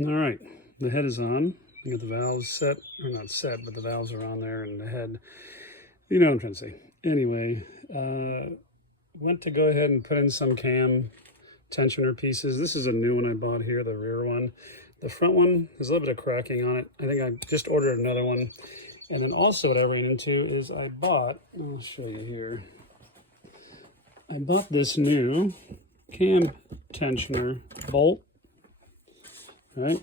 All right, the head is on. You got the valves set, or not set, but the valves are on there, and the head, you know what I'm trying to say. Anyway, went to go ahead and put in some cam tensioner pieces. This is a new one I bought here, the rear one. The front one, there's a little bit of cracking on it. I think I just ordered another one. And then also what I ran into is I bought, I'll show you here. I bought this new cam tensioner bolt, right?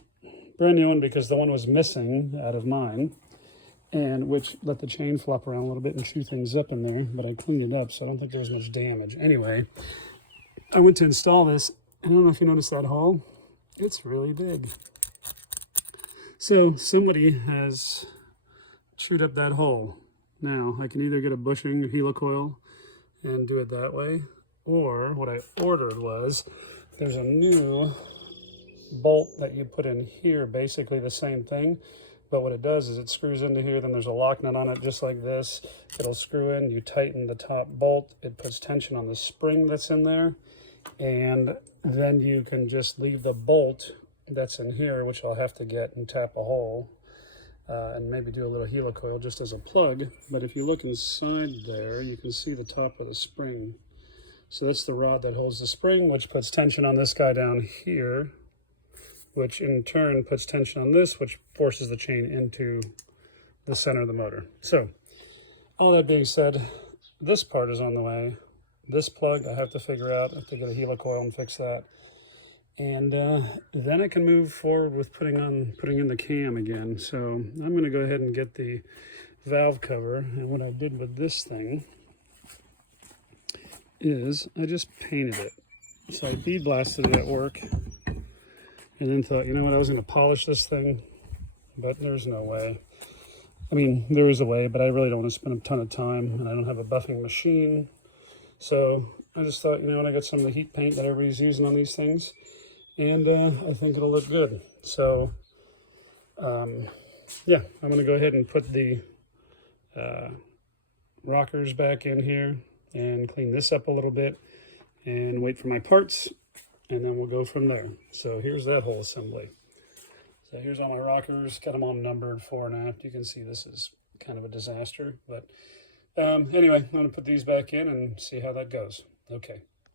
Brand new one because the one was missing out of mine, and which let the chain flop around a little bit and chew things up in there, but I cleaned it up, so I don't think there's much damage. Anyway, I went to install this, and I don't know if you noticed that hole. It's really big. So somebody has chewed up that hole. Now, I can either get a bushing or helicoil and do it that way, or what I ordered was, there's a new bolt that you put in here, basically the same thing, but what it does is it screws into here, then there's a lock nut on it just like this. It'll screw in, you tighten the top bolt, it puts tension on the spring that's in there, and then you can just leave the bolt that's in here, which I'll have to get and tap a hole, and maybe do a little helicoil just as a plug. But if you look inside there, you can see the top of the spring. So that's the rod that holds the spring, which puts tension on this guy down here, which in turn puts tension on this, which forces the chain into the center of the motor. So all that being said, this part is on the way. This plug I have to figure out. I have to get a helicoil and fix that. And then I can move forward with putting in the cam again. So I'm going to go ahead and get the valve cover. And what I did with this thing is I just painted it. So I bead blasted it at work, and then thought, you know what, I was going to polish this thing, but there's no way. I mean, there is a way, but I really don't want to spend a ton of time, and I don't have a buffing machine. So I just thought, you know what, I got some of the heat paint that everybody's using on these things, and I think it'll look good. So yeah, I'm going to go ahead and put the rockers back in here and clean this up a little bit and wait for my parts, and then we'll go from there. So here's that whole assembly. So here's all my rockers, got them all numbered fore and aft. You can see this is kind of a disaster, but anyway, I'm going to put these back in and see how that goes. Okay.